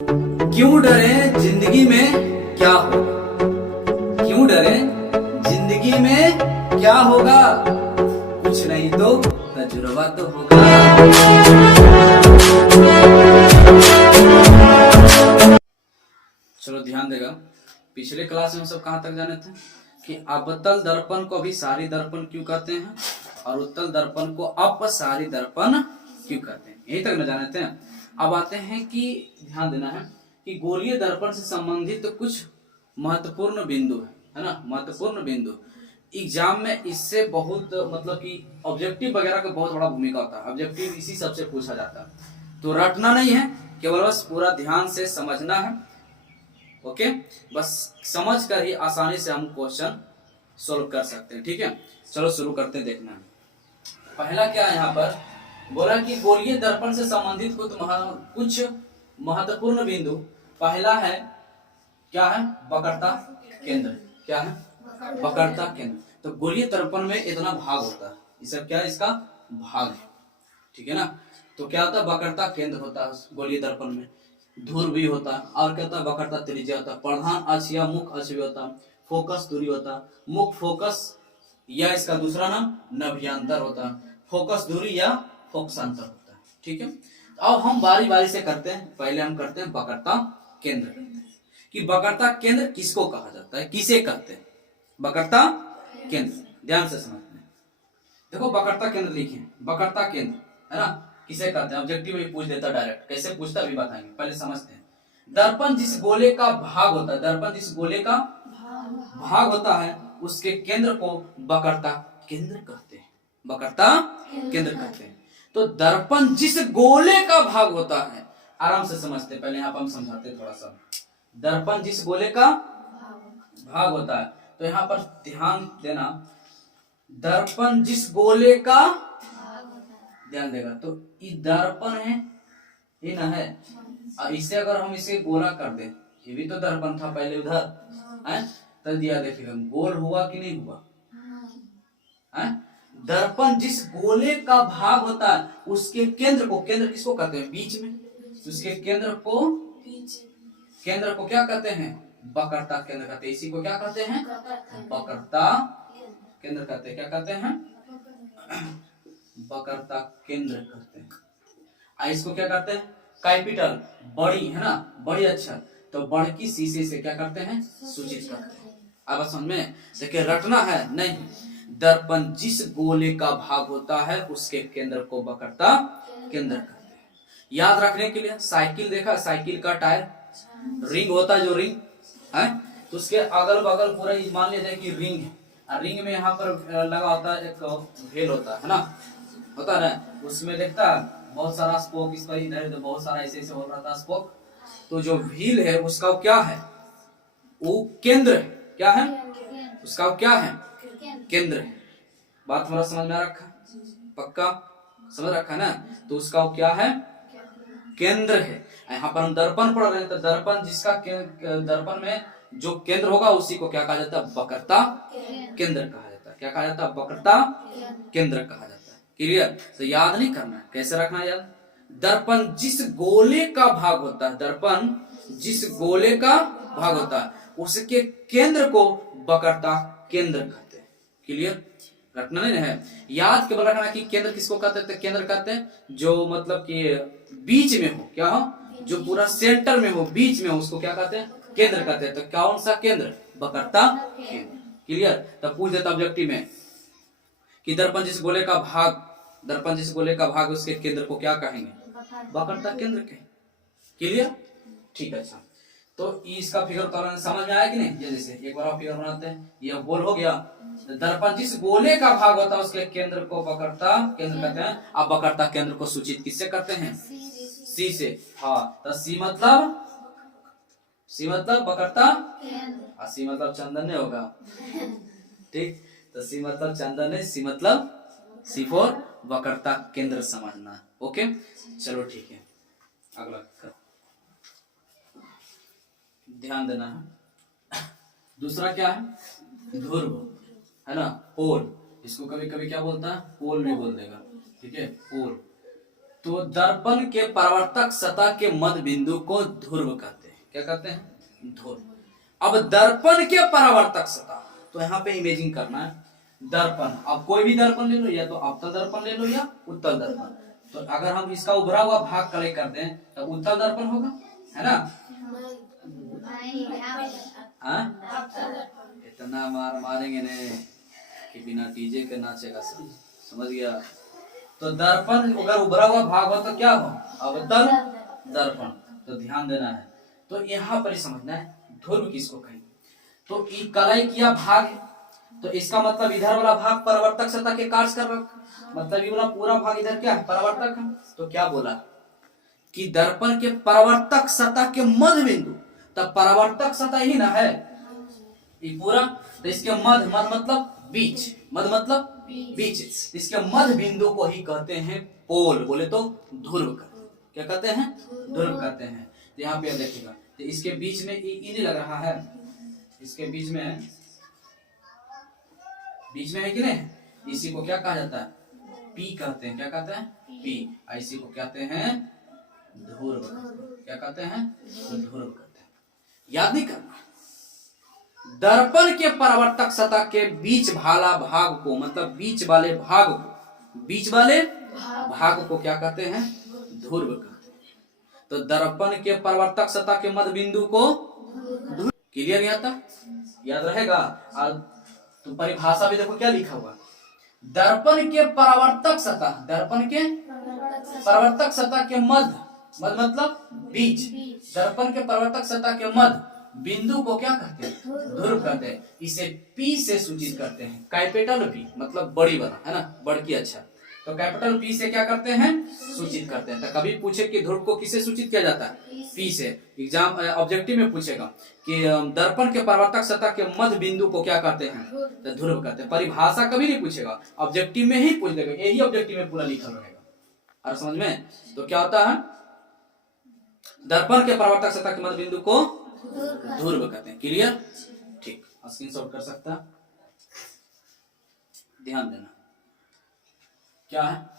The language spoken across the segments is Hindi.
क्यों डरे जिंदगी में क्या होगा? क्यों डरे जिंदगी में क्या होगा? कुछ नहीं तो तजुर्बा तो होगा। चलो ध्यान देगा, पिछले क्लास में हम सब कहां तक जाने थे कि अवतल दर्पण को भी सारी दर्पण क्यों कहते हैं और उत्तल दर्पण को अपसारी दर्पण क्यों कहते हैं, यही तक न जाने थे। अब आते हैं कि ध्यान देना है कि गोलीय दर्पण से संबंधित तो कुछ महत्वपूर्ण बिंदु है ना, महत्वपूर्ण बिंदु एग्जाम में इससे बहुत मतलब कि ऑब्जेक्टिव वगैरह का बहुत बड़ा भूमिका होता है। ऑब्जेक्टिव इसी सबसे पूछा जाता है, तो रटना नहीं है, केवल बस पूरा ध्यान से समझना है। ओके, बस समझ कर ही आसानी से हम क्वेश्चन सोल्व कर सकते हैं। ठीक है, चलो शुरू करते हैं। देखना है पहला क्या है, यहाँ पर बोला कि गोलीय दर्पण से संबंधित कुछ महत्वपूर्ण बिंदु। पहला है क्या है, वक्रता केंद्र। क्या है, वक्रता केंद्र। तो गोलीय दर्पण में इतना भाग होता है, ये सब क्या है, इसका भाग है। ठीक है ना, तो क्या होता है, वक्रता केंद्र होता है गोलीय दर्पण में, ध्रुव भी होता है, और क्या होता है, वक्रता त्रिज्या होता है, प्रधान अक्ष या मुख्य अक्ष भी होता है, फोकस दूरी होता है, मुख्य फोकस या इसका दूसरा नाम नभ्यंतर होता है, फोकस दूरी या फोकसांतर होता है। ठीक है, अब हम बारी बारी से करते हैं। पहले हम करते हैं वक्रता केंद्र, कि वक्रता केंद्र किसको कहा जाता है, किसे कहते हैं वक्रता केंद्र। ध्यान से समझते हैं। देखो वक्रता केंद्र लिखे, वक्रता केंद्र है ना, किसे कहते हैं, ऑब्जेक्टिव में पूछ देता डायरेक्ट, कैसे पूछता भी बताएंगे, पहले समझते हैं। दर्पण जिस गोले का भाग होता है, दर्पण जिस गोले का भाग होता है उसके केंद्र को वक्रता केंद्र कहते हैं, वक्रता केंद्र कहते हैं। तो दर्पण जिस गोले का भाग होता है, आराम से समझते हैं, पहले यहाँ पर हम समझाते हैं थोड़ा सा। दर्पण जिस गोले का भाग होता है, तो यहाँ पर ध्यान देना, दर्पण जिस गोले का ध्यान देगा, तो ये दर्पण है, ये ना है, और इसे अगर हम इसे गोला कर दे, ये भी तो दर्पण था पहले उधर है, तो दिया देखिएगा गोल हुआ कि नहीं हुआ है। दर्पण जिस गोले का भाग होता है उसके केंद्र को, केंद्र किसको कहते हैं, बीच में, उसके केंद्र को क्या कहते हैं, वक्रता केंद्र कहते हैं। इसी को क्या कहते हैं, वक्रता केंद्र कहते हैं। क्या कहते हैं, वक्रता केंद्र कहते हैं। इसको क्या करते हैं, कैपिटल बड़ी है ना, बड़ी अक्षर, तो बड़की शीशे से क्या करते हैं, सूचित करते हैं। अब समझ में, देखिए रटना है नहीं, दर्पण जिस गोले का भाग होता है उसके केंद्र को वक्रता केंद्र कहते हैं। याद रखने के लिए साइकिल देखा, साइकिल का टायर रिंग होता है, जो रिंग है, तो उसके अगल बगल पूरा मान लिया जाए कि रिंग है, रिंग में यहाँ पर लगा होता है एक व्हील होता है ना, होता है ना, उसमें देखता है बहुत सारा स्पोक, इस पर इधर उधर बहुत सारा ऐसे ऐसे हो रहा था स्पोक, तो जो व्हील है उसका क्या है, वो केंद्र है। क्या है, उसका क्या है, केंद्र है। बात हमारा समझ में आ रखा, पक्का समझ रखा ना, तो उसका क्या है, केंद्र है। यहाँ पर हम दर्पण पढ़ रहे हैं, तो दर्पण जिसका दर्पण में जो केंद्र होगा उसी को क्या कहा जाता है, वक्रता केंद्र कहा जाता है। क्या कहा जाता है, वक्रता केंद्र कहा जाता है। क्लियर, तो याद नहीं करना है, कैसे रखना है याद, दर्पण जिस गोले का भाग होता है, दर्पण जिस गोले का भाग होता है उसके केंद्र को वक्रता केंद्र कहते हैं। क्लियर, रखना नहीं है, याद केवल रखना कि केंद्र किसको कहते हैं, केंद्र कहते हैं जो मतलब कि बीच में हो, क्या हो, जो पूरा सेंटर में हो, बीच में हो, उसको क्या कहते हैं, केंद्र कहते हैं। तो कौन सा केंद्र, वक्रता केंद्र। क्लियर, तब पूछ देता ऑब्जेक्टिव में कि दर्पण जिस गोले का भाग, दर्पण जिस गोले का भाग उसके केंद्र को क्या कहेंगे, वक्रता केंद्र कहेंगे। क्लियर, ठीक है। अच्छा, तो इसका फिगर उतारना समझ में आया कि नहीं, ये जैसे एक बार फिगर बनाते हैं, ये गोल हो गया, दर्पण जिस गोले का भाग होता है उसके केंद्र को वक्रता केंद्र कहते हैं। अब वक्रता केंद्र को सूचित किससे करते हैं, सी से। हाँ, तो सी मतलब वक्रता, सी मतलब चंदन नहीं होगा, ठीक, तो सी मतलब चंदन है, सी मतलब सी फॉर वक्रता केंद्र समझना। ओके, चलो ठीक है, अगला ध्यान देना है। दूसरा क्या है, ध्रुव है ना, पोल, इसको कभी कभी क्या बोलता है, पोल भी बोल देगा। ठीक है, पोल, तो दर्पण के परावर्तक सतह के मध्य बिंदु को ध्रुव कहते हैं। क्या कहते हैं? ध्रुव। अब दर्पण के परावर्तक सतह, तो यहाँ पे इमेजिंग करना है दर्पण। अब कोई भी दर्पण ले लो, या तो अवतल दर्पण ले लो या उत्तल दर्पण। तो अगर हम इसका उभरा हुआ भाग कलेक्ट कर दें तो उत्तल दर्पण होगा, है ना? इतना मार मारेंगे ने कि बिना डीजे के नाचेगा सब, समझ गया? तो दर्पण अगर उभरा हुआ भाग हो तो क्या हो? अवतल दर्पण। तो ध्यान देना है। तो यहाँ पर समझना है ध्रुव किसको कहेंगे। तो ई कलाई किया भाग है, तो इसका मतलब इधर वाला भाग परावर्तक सतह के कार्य कर रहा, मतलब ये वाला पूरा भाग इधर क्या है? परावर्तक है। तो क्या बोला कि दर्पण के परावर्तक सतह के मध्य बिंदु, तब परावर्तक सतह ही ना है ये पूरा, तो इसके मध्य, मध्य मतलब बीच, मध्य मतलब बीच, इसके मध्य बिंदु को ही कहते हैं पोल, बोले तो ध्रुव कहते हैं। क्या कहते हैं? ध्रुव कहते हैं। तो यहाँ पे देखिएगा, तो इसके बीच में ई नहीं लग रहा है, इसके बीच में है कि नहीं? इसी को क्या कहा जाता है? पी कहते हैं। क्या कहते हैं? पी। इसी को कहते हैं ध्रुव। क्या कहते हैं? ध्रुव कहते हैं। याद नहीं करना। दर्पण के परावर्तक सतह के बीच वाला भाग को, मतलब बीच वाले भाग को क्या कहते हैं? ध्रुव कहते हैं। तो दर्पण के परावर्तक सतह के मध्य बिंदु को ध्रुव। क्लियर? याद रहेगा। और तो परिभाषा भी देखो क्या लिखा हुआ, दर्पण के परावर्तक सतह, दर्पण के परावर्तक सतह के मध्य मतलब बीच, दर्पण के परावर्तक सतह के मध्य बिंदु को क्या कहते हैं? ध्रुव कहते हैं। इसे पी से सूचित करते हैं। कैपिटल पी मतलब बड़ी वाला, है ना? बड़की। अच्छा, तो कैपिटल पी से क्या करते हैं? सूचित करते हैं। तो कभी पूछे कि ध्रुव को किससे सूचित किया जाता है? पी से। एग्जाम ऑब्जेक्टिव में पूछेगा कि दर्पण के परावर्तक सतह के मध्य बिंदु को क्या कहते हैं? तो ध्रुव कहते हैं। परिभाषा कभी नहीं पूछेगा, ऑब्जेक्टिव में ही पूछ देगा, यही ऑब्जेक्टिव में पूरा लिखा रहेगा। और समझ में? तो क्या होता है? दर्पण के परावर्तक सतह के मध्य बिंदु को ध्रुव कहते हैं। क्लियर? ठीक, स्क्रीनशॉट कर सकता है। ध्यान देना क्या है?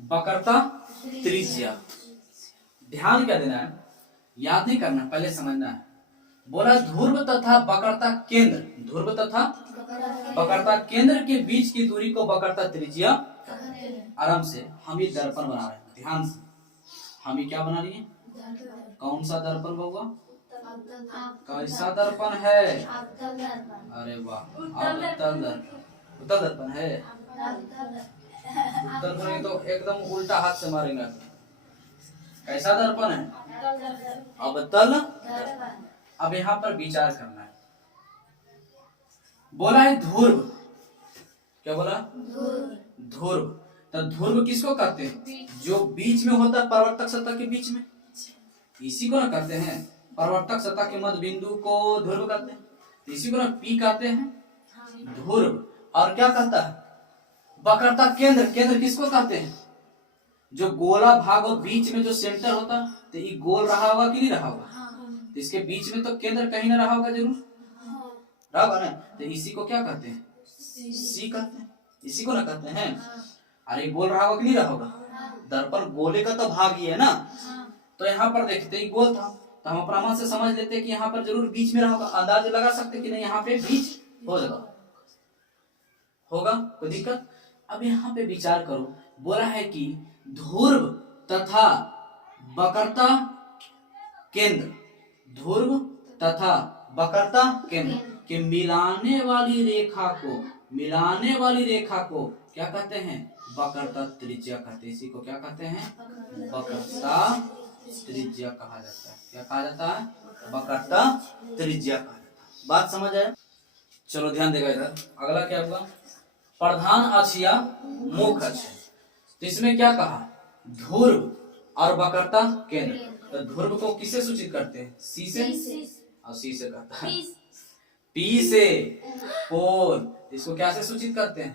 वक्रता त्रिज्या। ध्यान क्या देना है? याद नहीं करना, पहले समझना है। बोला ध्रुव तथा वक्रता केंद्र, ध्रुव तथा वक्रता केंद्र के बीच की दूरी को वक्रता त्रिज्या। आराम से हम ये दर्पण बना रहे हैं, ध्यान से। हम ये क्या बना रही है? कौन सा दर्पण होगा? कैसा दर्पण है? अरे वाह, उत्तल दर्पण है। उत्तल दर्पण तो एकदम उल्टा हाथ से मारेंगे। कैसा दर्पण है? अवतल। अब यहाँ पर विचार करना है। बोला है ध्रुव। क्या बोला? ध्रुव। तो ध्रुव किसको कहते हैं? जो बीच में होता है परावर्तक सतह के बीच में, इसी को ना कहते हैं। परावर्तक सतह के मध्य बिंदु को ध्रुव कहते हैं। इसी को ना पी कहते हैं, ध्रुव। और क्या कहता है? वक्रता केंद्र। केंद्र किसको कहते हैं? जो गोला भाग और बीच में जो सेंटर होता है, तो ये गोल रहा होगा कि नहीं रहा होगा? तो इसके बीच में तो केंद्र कहीं ना रहा होगा, जरूर रहा होगा ना। तो इसी को क्या कहते हैं? सी कहते हैं। इसी को ना कहते हैं। अरे गोल रहा होगा कि नहीं रहा होगा? दर्पण गोले का तो भाग ही है ना। तो यहाँ पर देखते ही गोल था, तो हम अपना मन से समझ लेते कि यहाँ पर जरूर बीच में रहा होगा। अंदाज लगा सकते कि नहीं यहाँ पे बीच होगा, कोई दिक्कत? अब यहाँ पे विचार करो। बोला है कि ध्रुव तथा वक्रता केंद्र, ध्रुव तथा वक्रता केंद्र के मिलाने वाली रेखा को क्या कहते हैं? वक्रता त्रिज्या कहते हैं। इसी को क्या कहते हैं? वक्रता त्रिज्या कहा जाता है। क्या कहा जाता है? वक्रता त्रिज्या कहा जाता है। बात समझ आया? चलो ध्यान देगा इधर। अगला क्या होगा? प्रधान अक्ष या मुख्य अक्ष। तो इसमें क्या कहा? ध्रुव और वक्रता केंद्र। तो ध्रुव को किससे सूचित करते हैं? सी से। और सी से कहता है पी से पोल। इसको क्या से सूचित करते हैं?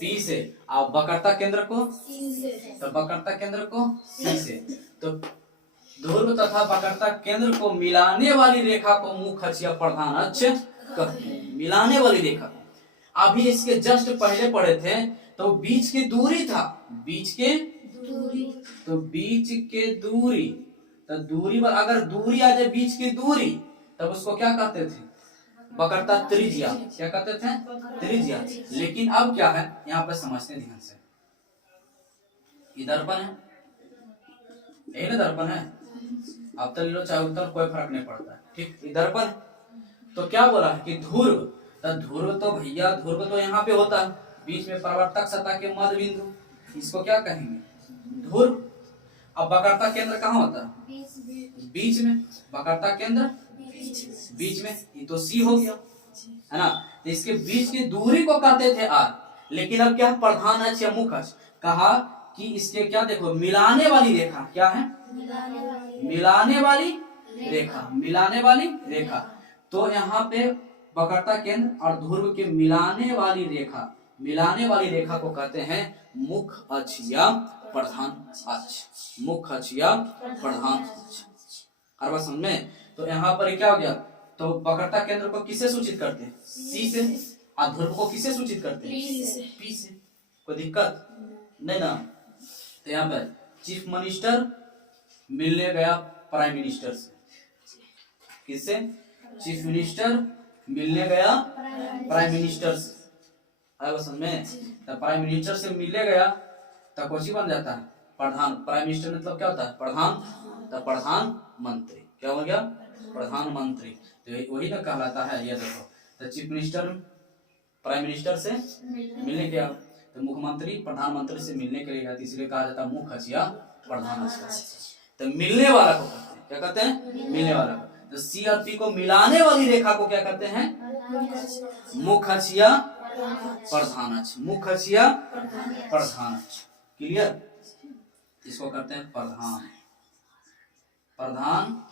पी से। और वक्रता केंद्र को तो वक्रता केंद्र को सी से। तो ध्रुव तथा वक्रता केंद्र को मिलाने वाली रेखा को मुख्य अक्ष या प्रधान अक्ष कहते हैं। मिलाने वाली रेखा को अभी इसके जस्ट पहले पढ़े थे, तो बीच की दूरी था, बीच के तो बीच के दूरी, तो दूरी पर अगर दूरी आ जाए बीच की दूरी, तब उसको क्या कहते थे? बकरता त्रिज्या। क्या कहते थे? त्रिज्या। लेकिन अब क्या है, यहाँ पर समझते हैं ध्यान से। ये दर्पण है, यही ना दर्पण है। अब तक लो चाहे उत्तर, कोई फर्क नहीं पड़ता, ठीक। ये दर्पण, तो क्या बोला है कि ध्रुव, तो ध्रुव तो भैया ध्रुव तो यहाँ पे होता है बीच में परावर्तक सतह के मध्य बिंदु, इसको क्या कहेंगे? ध्रुव। अब वक्रता केंद्र कहाँ होता है? बीच में। वक्रता केंद्र बीच में, ये तो सी हो गया है ना। तो इसके बीच की दूरी को कहते थे आर, लेकिन अब क्या प्रधान अक्ष या मुख्य अक्ष कहा कि इसके क्या देखो, मिलाने वाली रेखा क्या है? मिलाने वाली रेखा, मिलाने वाली रेखा। तो यहाँ पे वक्रता केंद्र और ध्रुव के मिलाने वाली रेखा, मिलाने वाली रेखा को कहते हैं मुख्य अक्ष या प्रधान अक्ष, मुख्य अक्ष या प्रधान अक्ष। हर बात समझ में। तो यहाँ पर क्या हो गया, तो वक्रता केंद्र को किससे सूचित करते हैं? सी से। और ध्रुव को किससे सूचित करते हैं? पी से। कोई दिक्कत नहीं ना। तो यहाँ पर चीफ मिनिस्टर मिलने गया प्राइम मिनिस्टर से, किससे? चीफ मिनिस्टर मिलने गया प्राइम मिनिस्टर से। समझ में। तो प्राइम मिनिस्टर से मिलने गया तो कौन बन जाता है? प्रधान। प्राइम मिनिस्टर मतलब क्या होता है? प्रधान। तो प्रधान मंत्री क्या हो गया? प्रधानमंत्री। तो वही ना कहलाता है। ये देखो, तो चीफ मिनिस्टर प्राइम मिनिस्टर से मिलने गया, तो मुख्यमंत्री प्रधानमंत्री से मिलने के लिए गया, इसलिए कहा जाता है मुख्य अक्ष या प्रधान अक्ष। तो मिलने वाला को कहते हैं, क्या कहते हैं? मिलने वाला को। तो सी और पी को मिलाने वाली रेखा को क्या कहते हैं? मुख्य अक्ष या प्रधान अक्ष, मुख्य अक्ष या प्रधान अक्ष। क्लियर? इसको कहते हैं प्रधान, प्रधान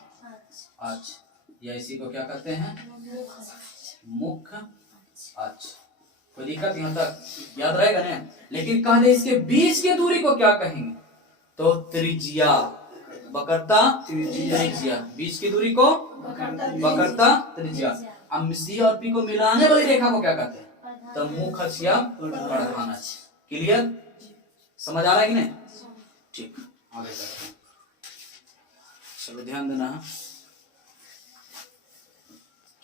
अक्ष, या इसी को क्या कहते हैं? मुख्य अक्ष। कोई दिक्कत यहाँ तक याद रहेगा ना। लेकिन कह दे इसके बीच की दूरी को क्या कहेंगे? तो त्रिज्या, वक्रता त्रिज्या। बीच की दूरी को वक्रता त्रिज्या। अब सी और पी को मिलाने वाली रेखा को क्या कहते हैं? तो मुख्य अक्ष या प्रधान अक्ष। क्लियर? समझ आ रहा है कि नहीं? ठीक, आगे चलते हैं। चलो ध्यान देना है।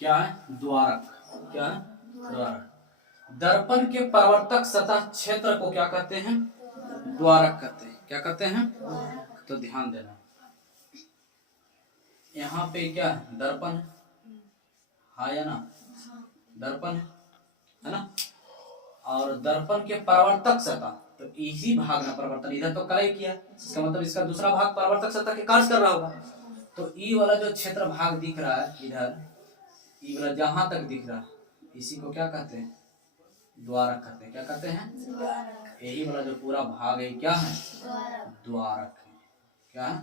क्या है? द्वारक। क्या है? द्वारक। दर्पण के परावर्तक सतह क्षेत्र को क्या कहते हैं? द्वारक कहते हैं। क्या कहते हैं? तो ध्यान देना, यहाँ पे क्या है? दर्पण है, हाँ या ना? दर्पण है ना। और दर्पण के परावर्तक सतह, तो इसी भाग में परावर्तन, इधर तो कलई किया, इसका मतलब इसका दूसरा भाग परावर्तक सतह के कार्य कर रहा होगा। तो ई वाला जो क्षेत्र भाग दिख रहा है इधर, ई वाला जहां तक दिख रहा है, इसी को क्या कहते हैं? द्वारक कहते हैं। क्या कहते हैं? यही वाला जो पूरा भाग है क्या है? द्वारक है। क्या है?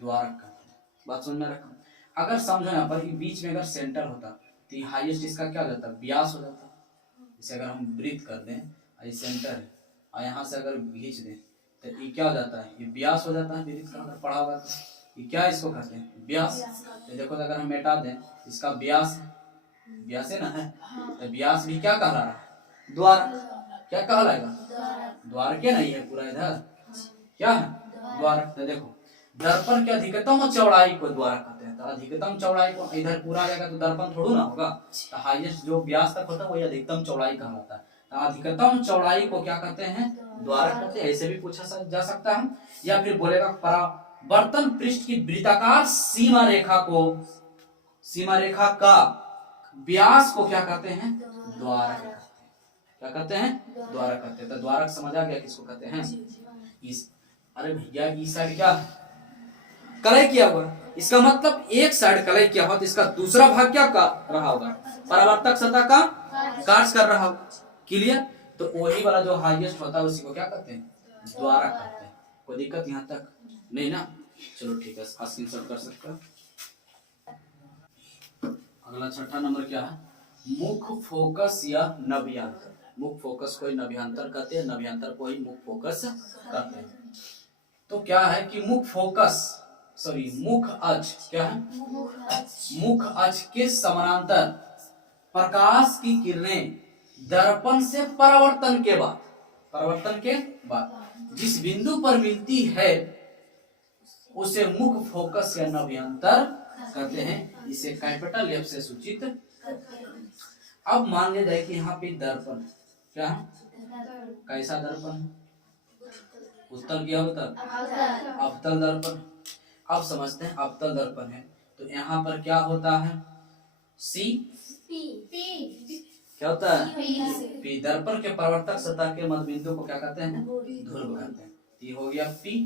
द्वारक कहते हैं। बात समझ में रखो। अगर समझो यहाँ पर बीच में अगर सेंटर होता तो हाईएस्ट इसका क्या हो जाता? व्यास हो जाता। जैसे अगर हम ब्रीथ कर दें, ये सेंटर है, और यहाँ से अगर खींच दें तो ये क्या हो जाता है? ये व्यास हो जाता है। ब्रीथ का अगर पढ़ा होगा तो ये क्या इसको कहते हैं? व्यास। तो देखो, अगर हम मिटा दें, इसका व्यास, व्यास है ना है, तो व्यास भी क्या कहला रहा है? द्वार। क्या कहलाएगा? द्वार के नहीं है पूरा इधर, क्या है? द्वार। तो देखो, दर्पण के अधिकतम चौड़ाई को द्वार कहते हैं। तो अधिकतम चौड़ाई को इधर पूरा आ जाएगा तो दर्पण थोड़ा ना होगा। तो हाईएस्ट जो व्यास तक होता है वही अधिकतम चौड़ाई कहलाता है। तो अधिकतम चौड़ाई को क्या कहते हैं? द्वारक कहते हैं। ऐसे भी पूछा जा सकता है, या फिर बोलेगा परावर्तन पृष्ठ की वृत्ताकार सीमा रेखा को, सीमा रेखा का व्यास को क्या कहते हैं? द्वारक। क्या कहते हैं? द्वारक कहते हैं। तो द्वारक समझ आ गया किसको कहते हैं? इस, अरे भैया इस साइड क्या कलई किया हुआ, इसका मतलब एक साइड कलई किया हुआ तो इसका दूसरा भाग क्या कर रहा होगा? परावर्तक सतह का कार्य कर रहा होगा। क्लियर? तो वही वाला जो हाईएस्ट होता है उसी को क्या कहते हैं? द्वारक कहते हैं। कोई दिक्कत यहाँ तक नहीं ना? चलो ठीक है, स्क्रीनशॉट कर सकते हो। अगला छठा नंबर क्या है? मुख्य फोकस या नभ्यंतर। मुख्य फोकस को ही नभ्यंतर कहते हैं, नभ्यंतर को ही मुख्य फोकस कहते हैं। तो क्या है कि मुख्य फोकस, सॉरी मुख्य अक्ष क्या है? मुख्य अक्ष के समानांतर प्रकाश की किरणें दर्पण से परावर्तन के बाद, परावर्तन के बाद जिस बिंदु पर मिलती है उसे मुख्य फोकस या नभ्यंतर कहते हैं। इसे कैपिटल एफ से सूचित। अब मान लिया जाए कि यहाँ पे दर्पण क्या है, कैसा दर्पण, उत्तल की अवतल, अवतल दर्पण। अब समझते हैं अवतल दर्पण है तो यहाँ पर क्या होता है, सी क्या होता है, पी। दर्पण के परावर्तक सतह के मध्य बिंदु को क्या कहते हैं, ध्रुव कहते हैं। ये हो गया पी,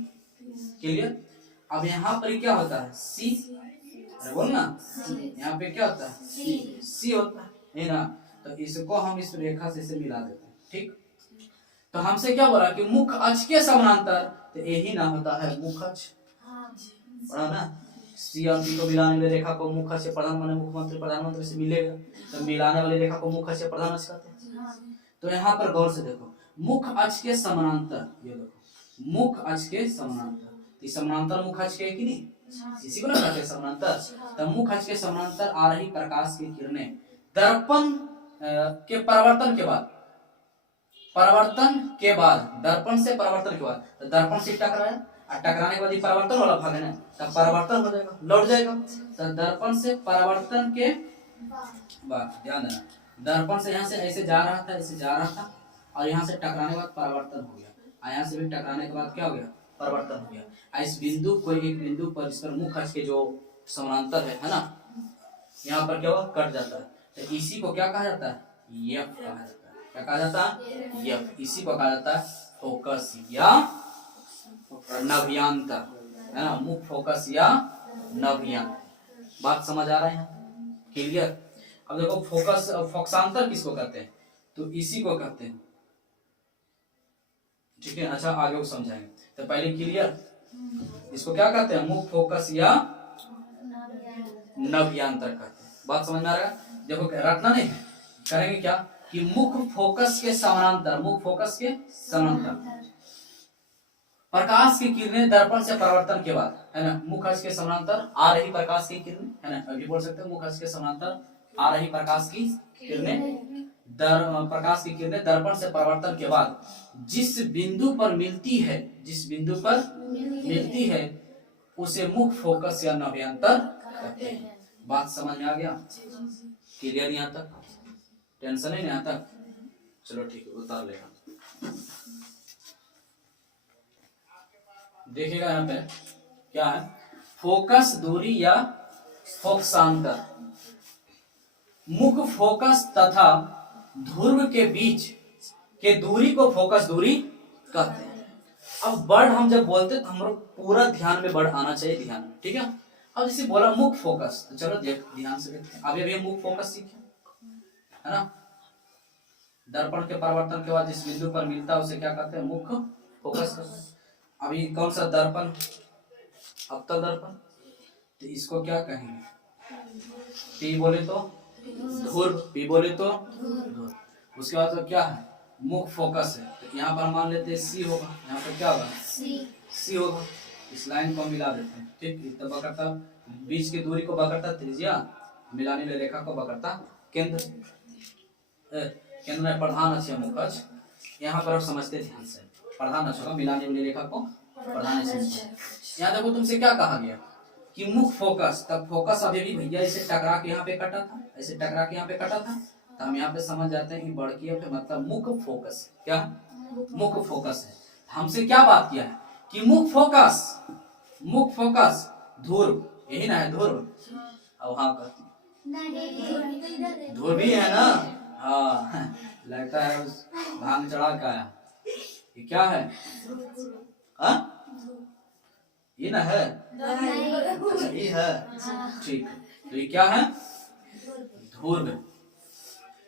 क्लियर। अब यहाँ पर क्या होता है, सी, अरे बोल ना, यहाँ पे क्या होता है, सी होता है ना। तो इसको हम इस रेखा से इसे मिला देते हैं, ठीक। तो हमसे क्या बोला कि मुख्य अक्ष के समानांतर, तो यही ना होता है मुख्य अक्ष, पढ़ा ना। सी और बी को मिलाने वाली रेखा को मुख्य अक्ष से प्रधान माने मुख्यमंत्री प्रधानमंत्री से मिलेगा, तो मिलाने वाली रेखा को मुख्य अक्ष से प्रधान अक्ष कहते हैं। तो यहाँ पर गौर से देखो, मुख्य अक्ष के समानांतर, ये देखो मुख्य अक्ष के समानांतर, तो समानांतर मुख्य अक्ष के कि नहीं, इसी को ना कहते हैं समानांतर। तो मुख्य अक्ष के समानांतर आ रही प्रकाश की किरणें दर्पण के परावर्तन के बाद, दर्पण से परावर्तन के बाद, तो दर्पण से टकराया और टकराने के बाद ये परावर्तन वाला भाग है ना, तब परावर्तन हो जाएगा, लौट जाएगा। तो दर्पण से परावर्तन के बाद ध्यान देना, दर्पण से यहाँ से ऐसे जा रहा था, ऐसे जा रहा था, और यहाँ से टकराने के बाद परावर्तन हो गया, और यहाँ से भी टकराने के बाद क्या हो गया, परावर्तन हो गया। इस बिंदु को एक बिंदु पर, इस पर मुख्य अक्ष के जो समानांतर है ना, यहाँ पर क्या हुआ, कट जाता है। तो इसी को क्या कहा जाता है, एफ कहा जाता है। क्या कहा जाता है, एफ। इसी को कहा जाता है फोकस या नभ्यंतर, है ना, मुख्य फोकस या नभ्यंतर। बात समझ आ रहा है, क्लियर। अब देखो फोकस, फोकसांतर किसको कहते हैं, तो इसी को कहते हैं, ठीक है। अच्छा आगे वो समझाएंगे, तो पहले क्लियर, इसको क्या कहते हैं, मुख्य फोकस या नभ्यंतर कहते हैं। बात समझ में आ रहा है। देखो रटना नहीं है, करेंगे क्या कि मुख्य फोकस के समानांतर, मुख्य फोकस के समानांतर प्रकाश की किरणें दर्पण से परावर्तन के बाद, है ना, मुख्य अक्ष के समानांतर आ रही प्रकाश की किरणें, है ना, अभी बोल सकते हैं मुख्य अक्ष के समानांतर आ रही प्रकाश की किरणें, प्रकाश की किरणें दर्पण से परावर्तन के बाद जिस बिंदु पर मिलती है, जिस बिंदु पर मिलती है उसे मुख्य फोकस या नभ्यंतर कहते हैं। बात समझ में आ गया, क्लियर यहाँ तक, टेंशन है यहाँ तक। चलो ठीक है, उतार लेगा। देखिएगा यहाँ पे क्या है, फोकस दूरी या फोकसांतर, मुख्य फोकस तथा ध्रुव के बीच के दूरी को फोकस दूरी कहते हैं। अब वर्ड हम जब बोलते हैं तो हम लोग पूरा ध्यान में वर्ड आना चाहिए, ध्यान में, ठीक है। अब जैसे बोला मुख्य फोकस, तो चलो ध्यान से देखते हैं। अभी हम मुख्य फोकस सीखे, है ना, दर्पण के परावर्तन के बाद जिस बिंदु पर मिलता है उसे क्या कहते हैं, मुख्य फोकस कहते हैं। अभी कौन सा दर्पण, अवतल दर्पण, तो इसको क्या कहेंगे, पी बोले तो ध्रुव, पी बोले तो ध्रुव। उसके बाद तो क्या है, मुख्य फोकस है, तो यहाँ पर मान लेते हैं सी होगा, यहाँ पर क्या होगा, सी होगा। इस लाइन को मिला देते हैं, ठीक। इतना पकड़ता बीच की दूरी को पकड़ता त्रिज्या, मिलाने वाली रेखा को पकड़ता केंद्र, केंद्र में प्रधान अक्ष मुख्य अक्ष। यहाँ पर आप समझते ध्यान से, प्रधान अक्ष होगा, मिलाने वाली रेखा को प्रधान अक्ष। यहाँ देखो तुमसे क्या कहा गया कि मुख्य फोकस, तब फोकस अभी भी भैया इसे टकरा के यहाँ पे कटा था, ऐसे टकरा के यहाँ पे कटा था, तो हम यहाँ पे समझ जाते हैं कि बड़की पे मतलब मुख्य फोकस, क्या मुख्य फोकस है। हमसे क्या बात किया है कि मुख्य फोकस ध्रुव, यही ना है ध्रुव, अब हाँ ध्रुव भी है ना, हाँ लगता है उस भांग चढ़ा का है, ये क्या है, हाँ ये ना है, अच्छा ये है, ठीक। तो ये क्या है, ध्रुव।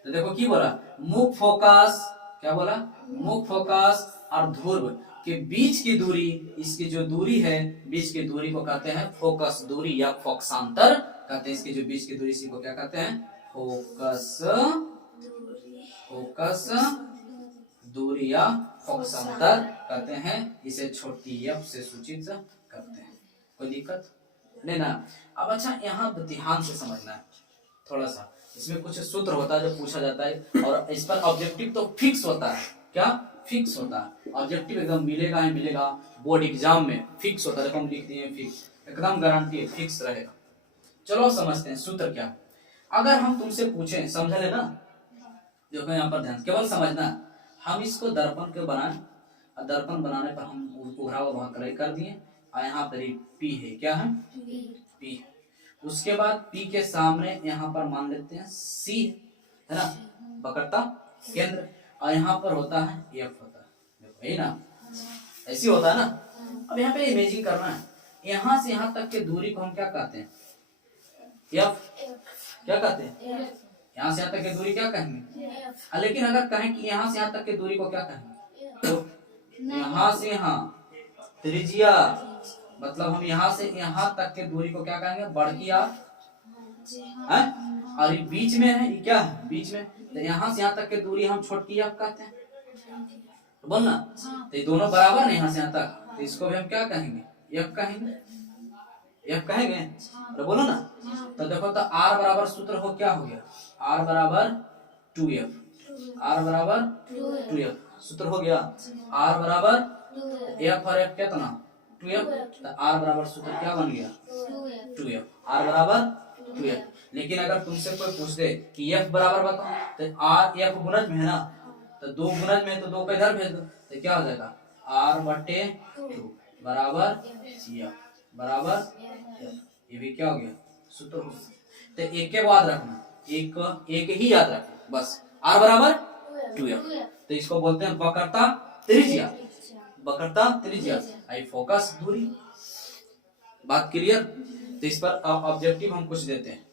तो देखो की बोला, मुख्य फोकस, क्या बोला, मुख्य फोकस और ध्रुव के बीच की दूरी, इसकी जो दूरी है, बीच की दूरी को कहते हैं फोकस दूरी या फोकसांतर कहते हैं। इसकी जो बीच की दूरी, इसी को क्या कहते हैं, फोकस दूरी या फोकसांतर कहते हैं। इसे छोटी एफ से सूचित करते हैं, कोई दिक्कत नहीं ना। अब अच्छा यहाँ ध्यान से समझना है थोड़ा सा, इसमें कुछ सूत्र होता है जो पूछा जाता है और इस पर ऑब्जेक्टिव तो फिक्स होता है, क्या फिक्स होता है। ऑब्जेक्टिव एकदम मिलेगा ही मिलेगा, बोर्ड एग्जाम में फिक्स होता है। देखो हम लिख दिए फिक्स, एकदम गारंटी फिक्स रहेगा। चलो समझते हैं सूत्र क्या। अगर हम तुमसे पूछें, समझ लेना, देखो यहाँ पर ध्यान, केवल समझना, हम इसको दर्पण क्यों बनाए, और दर्पण बनाने पर हम उभरा हुआ भाग कर दिए, और यहाँ पर पी है, क्या है, पी। उसके बाद पी के सामने यहाँ पर मान लेते हैं सी है ना, वक्रता केंद्र, और यहाँ पर होता है एफ होता है, देखो यही ना, ऐसी होता है ना। अब यहाँ पे इमेजिंग करना है, यहाँ से यहाँ तक के दूरी को हम क्या कहते हैं, एफ, क्या कहते हैं, यहाँ से यहाँ तक की दूरी क्या कहेंगे। लेकिन अगर कहें कि यहाँ से यहाँ तक की दूरी को क्या कहेंगे, तो यहाँ से यहाँ त्रिज्या, मतलब हम यहाँ से यहाँ तक के दूरी को क्या कहेंगे, बड़की आर है, और ये बीच में है, ये क्या है, बीच में, तो यहाँ से यहाँ तक की दूरी हम छोटकी एफ कहते हैं, तो बोलना, तो ये दोनों बराबर है यहाँ से यहाँ तक, तो इसको भी हम क्या कहेंगे, एफ कहेंगे, एफ कहेंगे, तो बोलो ना। तो देखो, तो आर बराबर सूत्र हो क्या हो गया, आर बराबर 2f, आर बराबर 2f सूत्र हो गया, आर बराबर एफ और एफ कितना 2f, तो आर बराबर सूत्र क्या बन गया 2f, आर बराबर 2f। लेकिन अगर तुमसे कोई पूछ दे कि एफ बराबर बताओ, तो आर एफ गुणज में है ना, तो दो गुणज में, तो दो को इधर भेज दो, तो क्या हो जाएगा आर बटे 2 बराबर एफ बराबर, ये भी क्या हो गया सूत्र हो गया। तो एक के बाद रखना, एक ही याद रखना बस, आर बराबर 2f, तो इसको बोलते हैं वक्रता त्रिज्या, वक्रता त्रिज्या, आई फोकस दूरी। बात क्लियर। तो इस पर ऑब्जेक्टिव हम कुछ देते हैं।